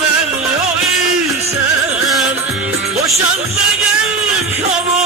ben yok isem. Boşan da gel kavurumsun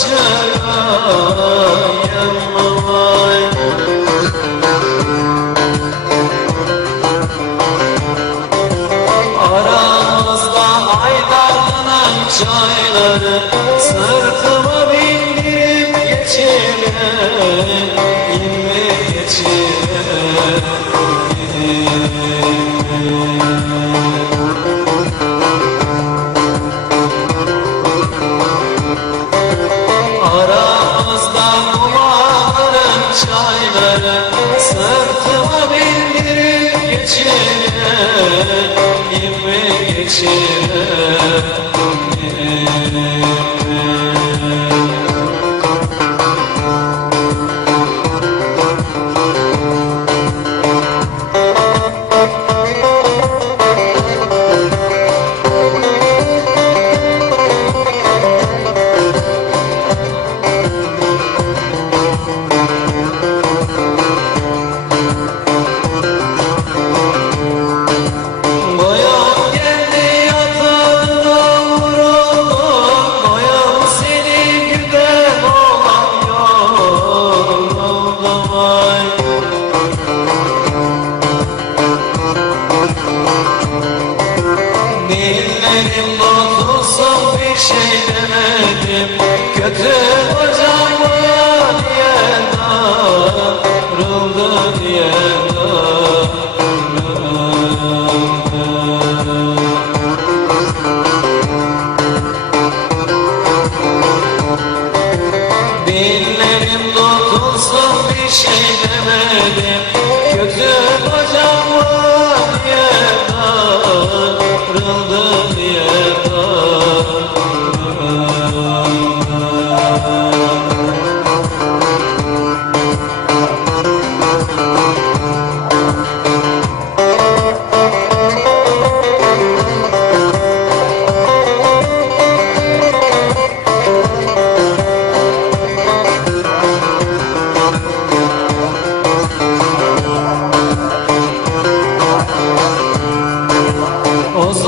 ছাড়া Os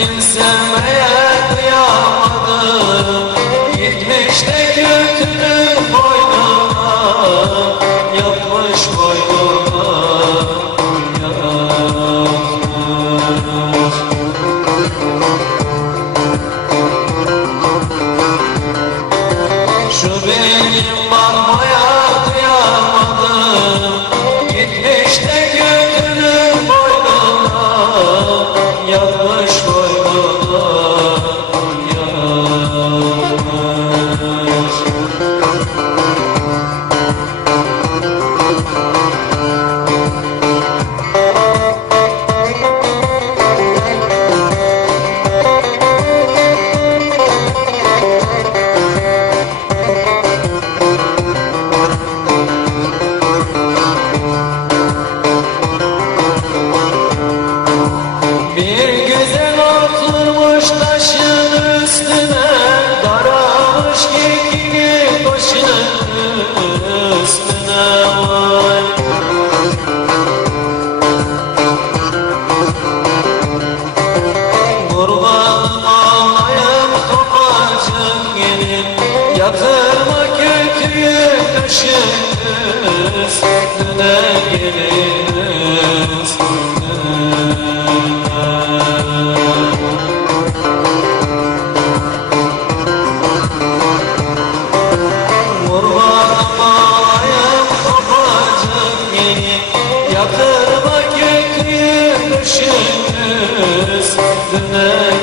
insan. Amen.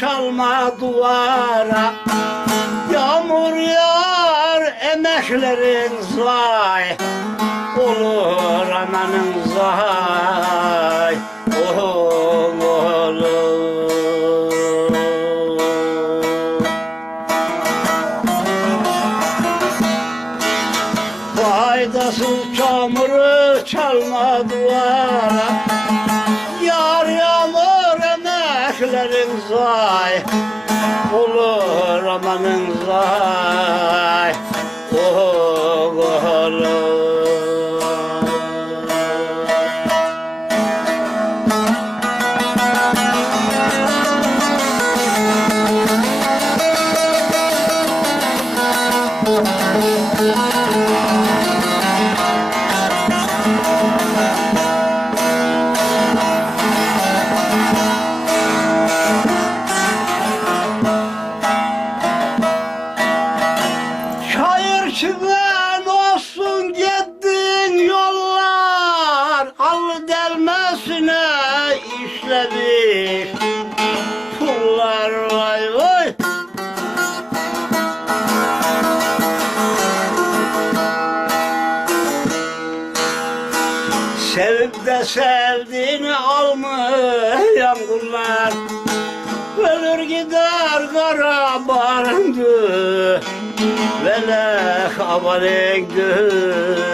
çalma duvara. Yağmur yağar emeklerin zay Olur ananın zay ellerin zay Olur amanın zay Oh, oh. sevdiğini almayan kullar Ölür gider kara barındı Velek abalengü